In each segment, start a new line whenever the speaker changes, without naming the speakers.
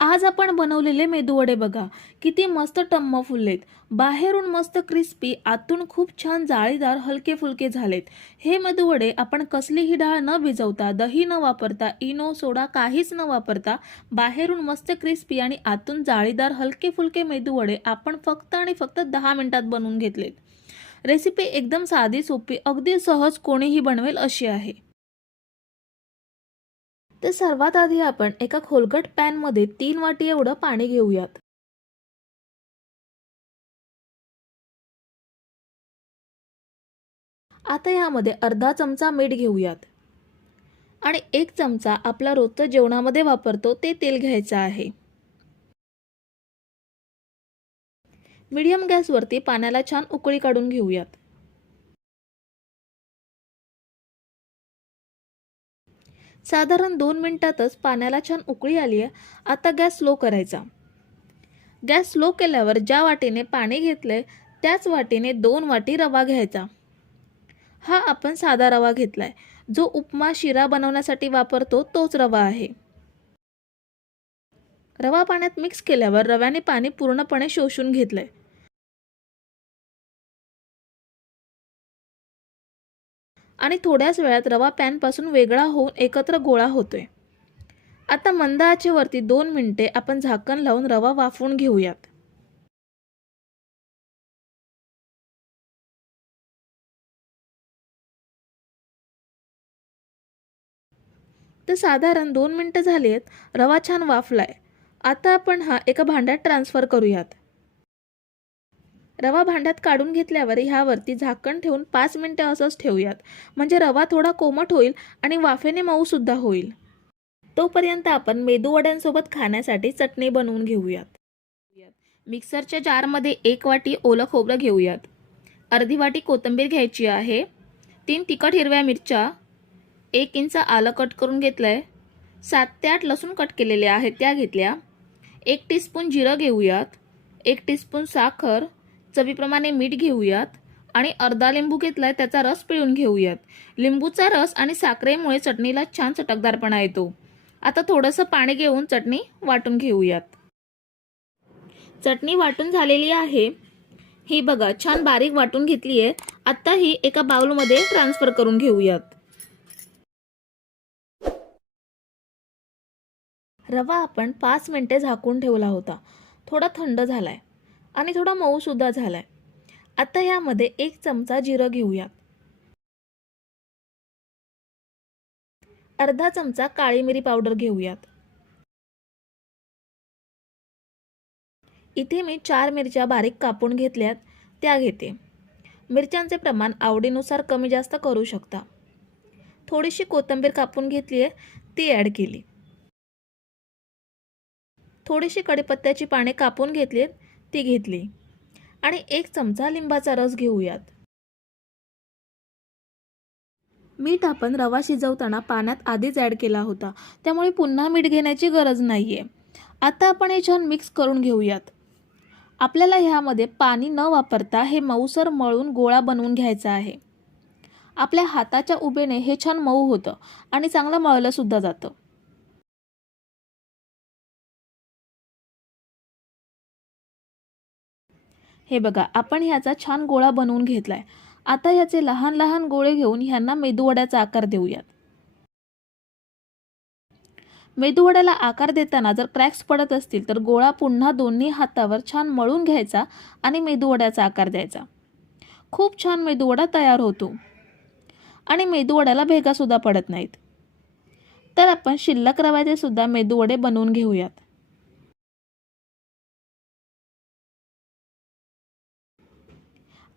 आज आपण बनवलेले मेदूवडे बघा. किती मस्त टम्म फुललेत. बाहेरून मस्त क्रिस्पी आतून खूप छान जाळीदार हलके फुलके झालेत. हे मेदूवडे आपण कसलीही डाळ न भिजवता दही न वापरता इनो सोडा काहीच न वापरता बाहेरून मस्त क्रिस्पी आणि आतून जाळीदार हलके फुलके मेदूवडे आपण फक्त आणि फक्त दहा मिनिटात बनवून घेतलेत. रेसिपी एकदम साधी सोपी अगदी सहज कोणीही बनवेल अशी आहे. तर सर्वात आधी आपण एका खोलगट पॅनमध्ये तीन वाटी एवढं पाणी घेऊयात. आता यामध्ये अर्धा चमचा मीठ घेऊयात. आणि एक चमचा आपला रोजचं जेवणामध्ये वापरतो ते तेल घ्यायचं आहे. मीडियम गॅसवरती पाण्याला छान उकळी काढून घेऊयात. साधारण दोन मिनटातच पाण्याला छान उकळी आली आहे. आता गॅस स्लो करायचा. गॅस स्लो केल्यावर ज्या वाटीने पाणी घेतले त्याच वाटीने दोन वाटी रवा घ्यायचा. हा आपण साधा रवा घेतलाय. जो उपमा शिरा बनवण्यासाठी वापरतो तोच रवा आहे. रवा पाण्यात मिक्स केल्यावर रव्याने पाणी पूर्णपणे शोषून घेतलंय. आणि थोड्याच वेळात रवा पॅनपासून वेगळा होऊन एकत्र गोळा होतोय. आता मंद आचेवरती दोन मिनटे आपण झाकण लावून रवा वाफवून घेऊयात. तर साधारण दोन मिनटं झाली आहेत रवा छान वाफलाय. आता आपण हा एका भांड्यात ट्रान्सफर करूयात. रवा भांड्यात काढून घेतल्यावर ह्यावरती झाकण ठेवून पाच मिनटं असंच ठेवूयात. म्हणजे रवा थोडा कोमट होईल आणि वाफेने मऊसुद्धा होईल. तोपर्यंत आपण मेदूवड्यांसोबत खाण्यासाठी चटणी बनवून घेऊयात. मिक्सरच्या जारमध्ये एक वाटी ओलं खोबरं घेऊयात. अर्धी वाटी कोथिंबीर घ्यायची आहे. तीन तिखट हिरव्या मिरच्या. एक इंच आलं कट करून घेतलं आहे सात ते आठ लसूण कट केलेले आहेत त्या घेतल्या. एक टीस्पून जिरं घेऊयात. एक टीस्पून साखर. चवीप्रमाणे मीठ घेऊयात आणि अर्धा लिंबू घेतलाय त्याचा रस पिळून घेऊयात. लिंबूचा रस आणि साखरेमुळे चटणीला छान चटकदारपणा येतो. आता थोडंसं पाणी घेऊन चटणी वाटून घेऊयात. चटणी वाटून झालेली आहे. ही बघा छान बारीक वाटून घेतली आहे आत्ता ही एका बाउलमध्ये ट्रान्सफर करून घेऊयात. रवा आपण पाच मिनिटे झाकून ठेवला होता. थोडा थंड झालाय. आणि थोडा मऊसुद्धा झाला आहे आता यामध्ये एक चमचा जिरं घेऊयात. अर्धा चमचा काळी मिरी पावडर घेऊयात. इथे मी चार मिरच्या बारीक कापून घेतल्यात त्या घेते. मिरच्यांचे प्रमाण आवडीनुसार कमी जास्त करू शकता. थोडीशी कोथिंबीर कापून घेतली आहे ती ॲड केली. थोडीशी कडीपत्त्याची पाने कापून घेतली आहेत ती घेतली. आणि एक चमचा लिंबाचा रस घेऊयात. मीठ आपण रवा शिजवताना पाण्यात आधीच ॲड केला होता. त्यामुळे पुन्हा मीठ घेण्याची गरज नाही आहे आता आपण हे छान मिक्स करून घेऊयात. आपल्याला ह्यामध्ये पाणी न वापरता हे मऊसर मळून गोळा बनवून घ्यायचा आहे. आपल्या हाताच्या उभेने हे छान मऊ होतं आणि चांगलं मळलंसुद्धा जातं. हे बघा आपण ह्याचा छान गोळा बनवून घेतलाय. आता ह्याचे लहान लहान गोळे घेऊन ह्यांना मेदूवड्याचा आकार देऊयात. मेदूवड्याला आकार देताना जर क्रॅक्स पडत असतील तर गोळा पुन्हा दोन्ही हातावर छान मळून घ्यायचा आणि मेदूवड्याचा आकार द्यायचा. खूप छान मेदूवडा तयार होतो. आणि मेदूवड्याला भेगासुद्धा पडत नाहीत. तर आपण शिल्लक रव्याचे सुद्धा मेदूवडे बनवून घेऊयात.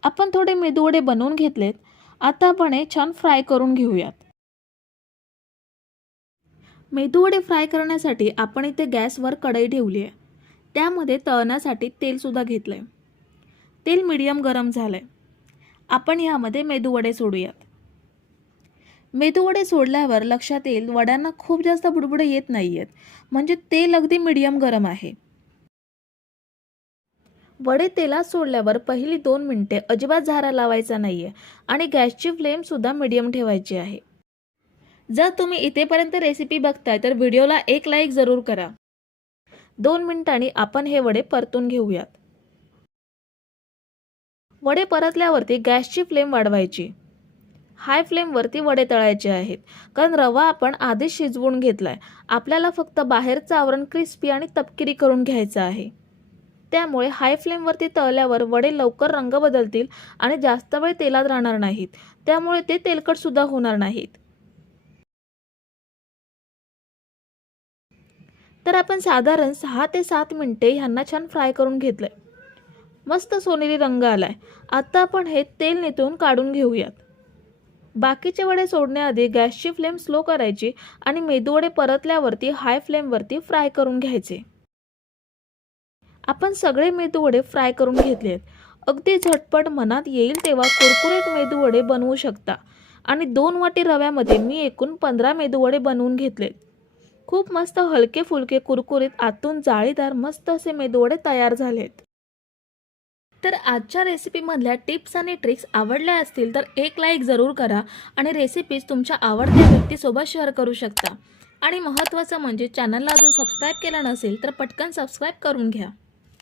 आपण थोडे मेदूवडे बनवून घेतलेत. आता आपण हे छान फ्राय करून घेऊयात. मेदूवडे फ्राय करण्यासाठी आपण इथे गॅसवर कढई ठेवली आहे त्यामध्ये तळण्यासाठी तेलसुद्धा घेतलं आहे तेल मिडियम गरम झालं आहे आपण यामध्ये मेदूवडे सोडूयात. मेदूवडे सोडल्यावर लक्षात येईल वड्यांना खूप जास्त बुडबुडे येत नाही आहेत म्हणजे तेल अगदी मिडियम गरम आहे. वडे तेलात सोडल्यावर पहिली दोन मिनिटे अजिबात झारा लावायचा नाहीये आणि गॅसची फ्लेमसुद्धा मिडियम ठेवायची आहे. जर तुम्ही इथेपर्यंत रेसिपी बघताय तर व्हिडिओला एक लाईक जरूर करा. दोन मिनिटांनी आपण हे वडे परतून घेऊयात. वडे परतल्यावरती गॅसची फ्लेम वाढवायची. हाय फ्लेमवरती वडे तळायचे आहेत कारण रवा आपण आधीच शिजवून घेतलाय. आपल्याला फक्त बाहेरचं आवरण क्रिस्पी आणि तपकिरी करून घ्यायचं आहे. त्यामुळे हाय फ्लेमवरती तळल्यावर वडे लवकर रंग बदलतील आणि जास्त वेळ तेलात राहणार नाहीत. त्यामुळे ते तेलकटसुद्धा होणार नाहीत. तर आपण साधारण सहा ते सात मिनटे ह्यांना छान फ्राय करून घेतलंय. मस्त सोनेरी रंग आलाय. आता आपण हे तेल नेतून काढून घेऊयात. बाकीचे वडे सोडण्याआधी गॅसची फ्लेम स्लो करायची आणि मेदूवडे परतल्यावरती हाय फ्लेमवरती फ्राय करून घ्यायचे. आपण सगळे मेदूवडे फ्राय करून घेतले आहेत अगदी झटपट मनात येईल तेव्हा कुरकुरीत मेदूवडे बनवू शकता. आणि दोन वाटी रव्यामध्ये मी एकूण पंधरा मेदूवडे बनवून घेतलेत. खूप मस्त हलके फुलके कुरकुरीत आतून जाळीदार मस्त असे मेदूवडे तयार झालेत. तर आजच्या रेसिपीमधल्या टिप्स आणि ट्रिक्स आवडल्या असतील तर एक लाईक जरूर करा आणि रेसिपीज तुमच्या आवडत्या व्यक्तीसोबत शेअर करू शकता. आणि महत्त्वाचं म्हणजे चॅनलला अजून सबस्क्राईब केलं नसेल तर पटकन सबस्क्राईब करून घ्या.